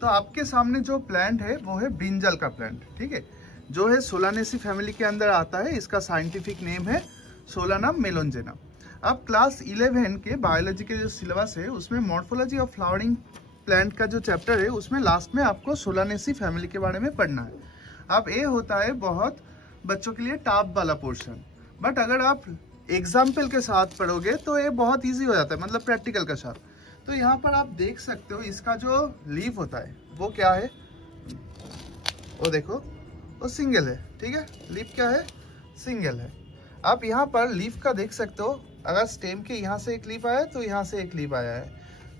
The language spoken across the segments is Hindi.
तो आपके सामने जो प्लांट है वो है ब्रिंजल का प्लांट, ठीक है, जो है सोलानेसी फैमिली के अंदर आता है। इसका साइंटिफिक नेम है सोलानम मेलोंजेनम। अब क्लास 11 के बायोलॉजी के जो सिलेबस है उसमें मॉर्फोलॉजी ऑफ फ्लावरिंग प्लांट का जो चैप्टर है उसमें लास्ट में आपको सोलानेसी फैमिली के बारे में पढ़ना है। अब ये होता है बहुत बच्चों के लिए टॉप वाला पोर्शन, बट अगर आप एग्जाम्पल के साथ पढ़ोगे तो ये बहुत ईजी हो जाता है, मतलब प्रैक्टिकल के साथ। तो यहाँ पर आप देख सकते हो इसका जो लीफ होता है वो क्या है, वो देखो वो सिंगल है, ठीक है, लीफ क्या है, सिंगल है। आप यहाँ पर लीफ का देख सकते हो, अगर स्टेम के यहाँ से एक लीफ आया है तो यहाँ से एक लीफ आया है,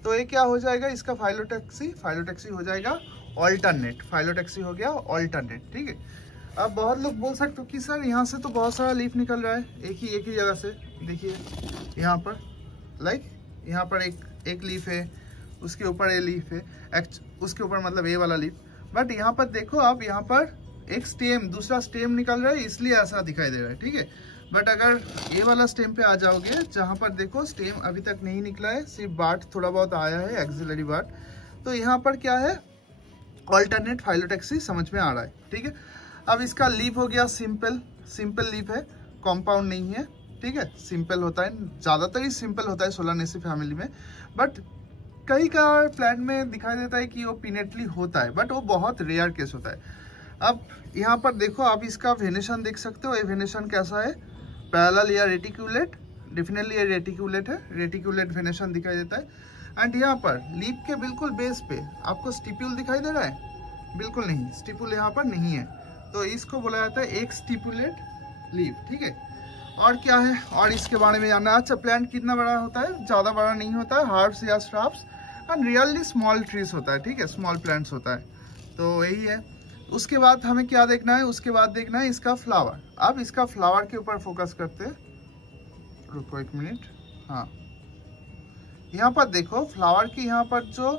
तो ये क्या हो जाएगा, इसका फाइलोटैक्सी हो जाएगा ऑल्टरनेट, फाइलोटैक्सी हो गया ऑल्टरनेट, ठीक है। अब बहुत लोग बोल सकते हो कि सर यहाँ से तो बहुत सारा लीफ निकल रहा है एक ही जगह से, देखिए यहाँ पर यहाँ पर एक लीफ है, उसके ऊपर ये लीफ है, उसके ऊपर मतलब ये वाला लीफ, बट यहाँ पर देखो आप, यहाँ पर एक स्टेम, दूसरा स्टेम निकल रहा है इसलिए ऐसा दिखाई दे रहा है, ठीक है। बट अगर ये वाला स्टेम पे आ जाओगे जहाँ पर देखो स्टेम अभी तक नहीं निकला है, सिर्फ बार्ट थोड़ा बहुत आया है, एक्सिलरी बार्ट, तो यहाँ पर क्या है, ऑल्टरनेट फाइलोटैक्सी समझ में आ रहा है, ठीक है। अब इसका लीफ हो गया सिंपल लीफ है, कॉम्पाउंड नहीं है, ठीक है, सिंपल होता है, ज्यादातर ही सिंपल होता है सोलानेसी फैमिली में, बट कई का प्लांट में दिखाई देता है कि वो पिनेटली होता है, बट वो बहुत रेयर केस होता है। अब यहाँ पर देखो आप इसका वेनेशन देख सकते हो, ये वेनेशन कैसा है, पैरेलल या रेटिकुलेट, डेफिनेटली ये रेटिकुलेट है, रेटिकुलेट वेनेशन दिखाई देता है। एंड यहाँ पर लीफ के बिल्कुल बेस पे आपको स्टिप्यूल दिखाई दे रहा है, बिल्कुल नहीं, स्टिप्यूल यहाँ पर नहीं है, तो इसको बोला जाता है एक स्टिपुलेट लीफ, ठीक है। और क्या है, और इसके बारे में जानना, अच्छा प्लांट कितना बड़ा होता है, ज्यादा बड़ा नहीं होता है, हार्ब्स या shrubs and really small trees होता है, ठीक है, स्मॉल प्लांट्स होता है, तो यही है। उसके बाद हमें क्या देखना है, उसके बाद देखना है इसका फ्लावर। अब इसका फ्लावर के ऊपर फोकस करते हैं, रुको एक मिनट, हाँ यहाँ पर देखो फ्लावर की यहाँ पर जो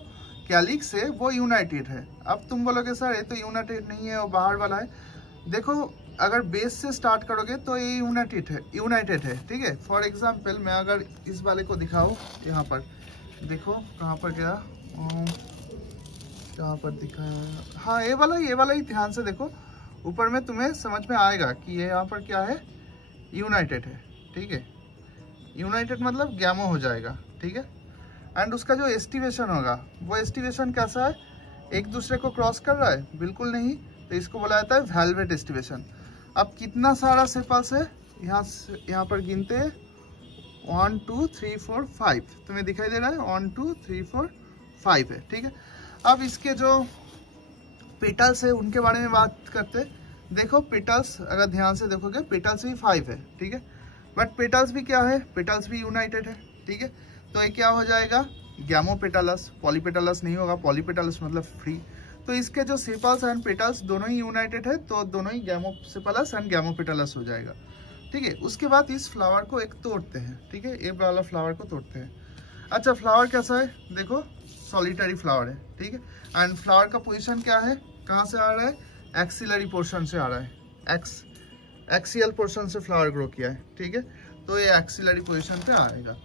कैलिक्स है वो यूनाइटेड है। अब तुम बोलोगे सर ये तो यूनाइटेड नहीं है, वो बाहर वाला है, देखो अगर बेस से स्टार्ट करोगे तो ये यूनाइटेड है, ठीक है। फॉर एग्जांपल मैं अगर इस वाले को दिखाऊं, यहाँ पर देखो कहाँ पर गया, कहाँ पर दिखाया, हाँ ये वाला ही ध्यान से देखो, ऊपर में तुम्हें समझ में आएगा कि ये यहाँ पर क्या है, यूनाइटेड है, ठीक है, यूनाइटेड मतलब गैमो हो जाएगा, ठीक है। एंड उसका जो एस्टिवेशन होगा वो एस्टिवेशन कैसा है, एक दूसरे को क्रॉस कर रहा है, बिल्कुल नहीं, तो इसको बोला जाता है वेलवेट एस्टिवेशन। अब कितना सारा सेपल्स है, यहाँ पर गिनते हैं 1 2 3 4 5, तुम्हें दिखाई दे रहा है 1 2 3 4 5 है, ठीक है। अब इसके जो पेटल्स है उनके बारे में बात करते हैं, देखो पेटल्स अगर ध्यान से देखोगे पेटल्स भी 5 है, ठीक है, बट पेटल्स भी क्या है, पेटल्स भी यूनाइटेड है, ठीक है। तो ये क्या हो जाएगा, गैमोपेटलस, पॉलीपेटलस नहीं होगा, पॉलीपेटलस मतलब फ्री, तो इसके जो सेपल्स एंड पेटल्स दोनों ही यूनाइटेड है, तो दोनों ही गैमोसेपलस एंड गैमोपेटलस हो जाएगा, ठीक है। उसके बाद इस फ्लावर को एक तोड़ते हैं, ठीक है, ये वाला फ्लावर को तोड़ते हैं। अच्छा फ्लावर कैसा है, देखो सॉलिटरी फ्लावर है, ठीक है, एंड फ्लावर का पोजीशन क्या है, कहाँ से आ रहा है, एक्सिलरी पोर्शन से आ रहा है, एक्सियल पोर्शन से फ्लावर ग्रो किया है, ठीक है, तो ये एक्सिलरी पोजीशन पे आएगा।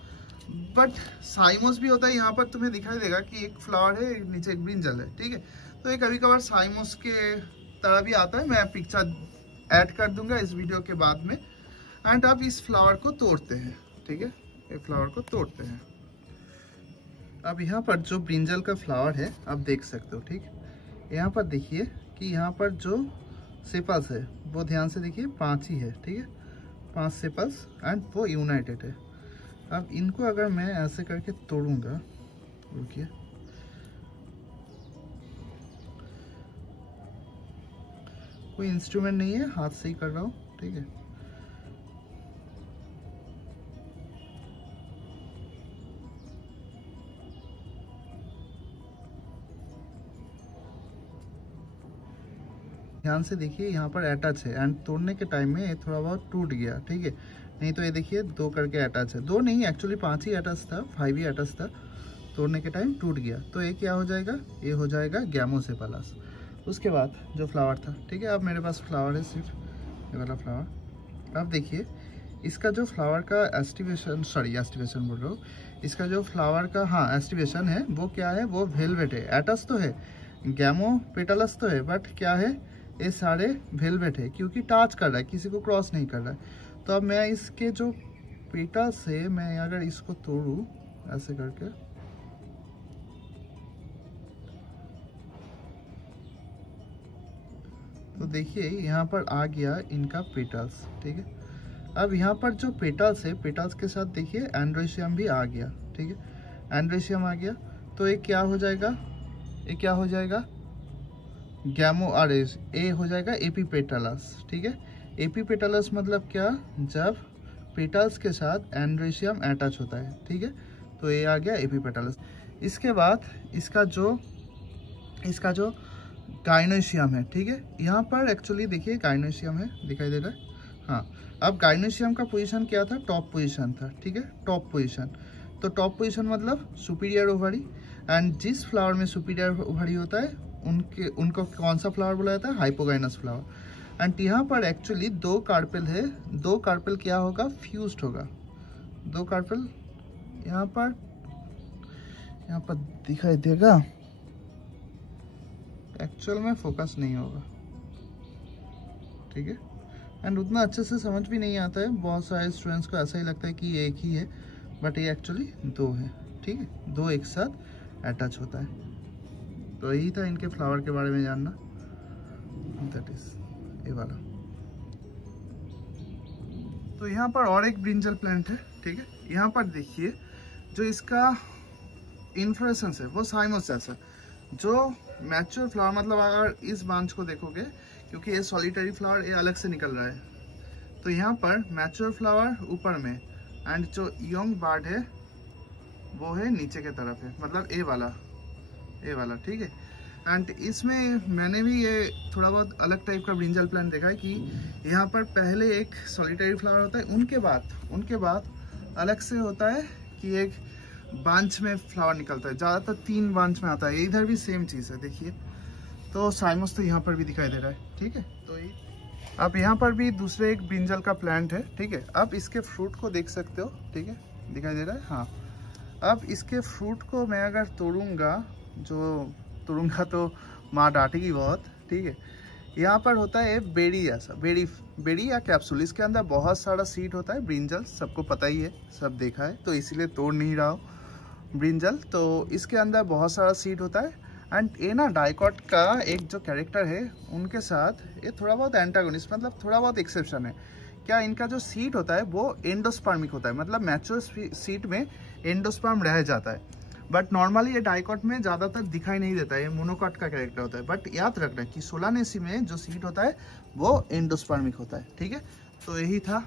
बट साइमोस भी होता है, यहाँ पर तुम्हें दिखाई देगा कि एक फ्लावर है नीचे एक ब्रिंजल है, ठीक है, तो ये कभी कभार साइमोस के तरह भी आता है, मैं पिक्चर ऐड कर दूंगा इस वीडियो के बाद में। एंड अब इस फ्लावर को तोड़ते हैं, ठीक है, ये फ्लावर को तोड़ते हैं। अब यहाँ पर जो ब्रिंजल का फ्लावर है आप देख सकते हो, ठीक, यहाँ पर देखिए कि यहाँ पर जो सेपल्स है वो ध्यान से देखिए 5 ही है, ठीक है, 5 सेपल्स एंड वो यूनाइटेड है। अब इनको अगर मैं ऐसे करके तोड़ूंगा, रुकिए, कोई इंस्ट्रूमेंट नहीं है, हाथ से ही कर रहा हूँ, ठीक है। ध्यान से देखिए यहाँ पर अटैच है एंड तोड़ने के टाइम में ये थोड़ा बहुत टूट गया, ठीक है, नहीं तो ये देखिए 2 करके अटैच है, 2 नहीं एक्चुअली 5 ही अटैच था, 5 ही अटैच था, तोड़ने के टाइम टूट गया, तो ये क्या हो जाएगा, ये हो जाएगा गैमोसेपलस। उसके बाद जो फ्लावर था, ठीक है, अब मेरे पास फ्लावर है सिर्फ ये वाला फ्लावर। अब देखिए इसका जो फ्लावर का एस्टिवेशन बोल रहा हूँ, इसका जो फ्लावर का हाँ एस्टिवेशन है वो क्या है, वो वेलवेट है, एटस तो है गैमो पेटलस तो है बट क्या है, ये सारे वेलवेट है क्योंकि टच कर रहा है, किसी को क्रॉस नहीं कर रहा है। तो अब मैं इसके जो पेटल्स है, मैं अगर इसको तोड़ूं ऐसे करके, तो देखिए यहाँ पर आ गया इनका पेटल्स। ठीक है, अब यहाँ पर जो पेटल्स है, पेटल्स के साथ देखिए एंड्रोसियम भी आ गया। ठीक है, एंड्रोसियम आ गया तो ये क्या हो जाएगा, ये क्या हो जाएगा, गैमो अरेज, ए हो जाएगा एपीपेटलस। ठीक है, एपीपेटलस मतलब क्या, जब पेटल्स के साथ एंड्रोसियम अटैच होता है। ठीक है, तो ये आ गया एपीपेटलस। इसके बाद इसका जो गाइनोसियम है। ठीक है, यहाँ पर एक्चुअली देखिए गाइनोसियम है, दिखाई दे रहा है। हाँ, अब गाइनोसियम का पोजीशन क्या था, टॉप पोजीशन था। ठीक है, टॉप पोजीशन, तो टॉप पोजीशन मतलब सुपीरियर ओवरी, एंड जिस फ्लावर में सुपीरियर ओवरी होता है उनको कौन सा फ्लावर बोला जाता है, हाइपोगाइनस फ्लावर। एंड यहाँ पर एक्चुअली दो कार्पेल है, दो कार्पेल क्या होगा, फ्यूज्ड होगा। दो कार्पेल यहाँ पर दिखाई देगा, एक्चुअल में फोकस नहीं होगा। ठीक है, एंड उतना अच्छे से समझ भी नहीं आता है, बहुत सारे स्टूडेंट्स को ऐसा ही लगता है कि ये एक ही है, बट ये एक्चुअली दो है। ठीक है, दो एक साथ अटैच होता है। तो यही था इनके फ्लावर के बारे में जानना, दैट इज ये वाला। तो यहाँ पर और एक ब्रिंजल प्लांट है। ठीक है, यहाँ पर देखिए जो इसका इन्फ्लोरेसेंस है वो साइमोसेस है। जो मैच्योर फ्लावर, मतलब अगर इस ब्रांच को देखोगे, क्योंकि ये सॉलिटरी फ्लावर ये अलग से निकल रहा है, तो यहाँ पर मैच्योर फ्लावर ऊपर में एंड जो यंग बर्ड है वो है नीचे के तरफ है, मतलब ए वाला। ठीक है, एंड इसमें मैंने भी ये थोड़ा बहुत अलग टाइप का ब्रिंजल प्लांट देखा है कि यहाँ पर पहले एक सॉलिटरी फ्लावर होता है, उनके बाद अलग से होता है कि एक बांच में फ्लावर निकलता है, ज़्यादातर 3 बांच में आता है। इधर भी सेम चीज़ है, देखिए। तो साइमस तो यहाँ पर भी दिखाई दे रहा है। ठीक है, तो ये अब यहाँ पर भी दूसरे एक ब्रिंजल का प्लांट है। ठीक है, अब इसके फ्रूट को देख सकते हो। ठीक है, दिखाई दे रहा है। हाँ, अब इसके फ्रूट को मैं अगर तोड़ूंगा तो माँ डांटेगी बहुत। ठीक है, यहाँ पर होता है बेरी जैसा, बेरी या कैप्सूल, इसके अंदर बहुत सारा सीड होता है। ब्रिंजल सबको पता ही है, सब देखा है, तो इसीलिए तोड़ नहीं रहा हूँ ब्रिंजल। तो इसके अंदर बहुत सारा सीड होता है, एंड ये ना डाइकॉट का एक जो कैरेक्टर है उनके साथ ये थोड़ा बहुत एंटागोनिस्ट, मतलब थोड़ा बहुत एक्सेप्शन है। क्या, इनका जो सीड होता है वो एंडोस्पर्मिक होता है, मतलब मैच्योर सीड में एंडोस्पर्म रह जाता है, बट नॉर्मली ये डाइकॉट में ज़्यादातर दिखाई नहीं देता है, ये मोनोकॉट का कैरेक्टर होता है। बट याद रखना कि सोलानेसी में जो सीड होता है वो एंडोस्पर्मिक होता है। ठीक है, तो यही था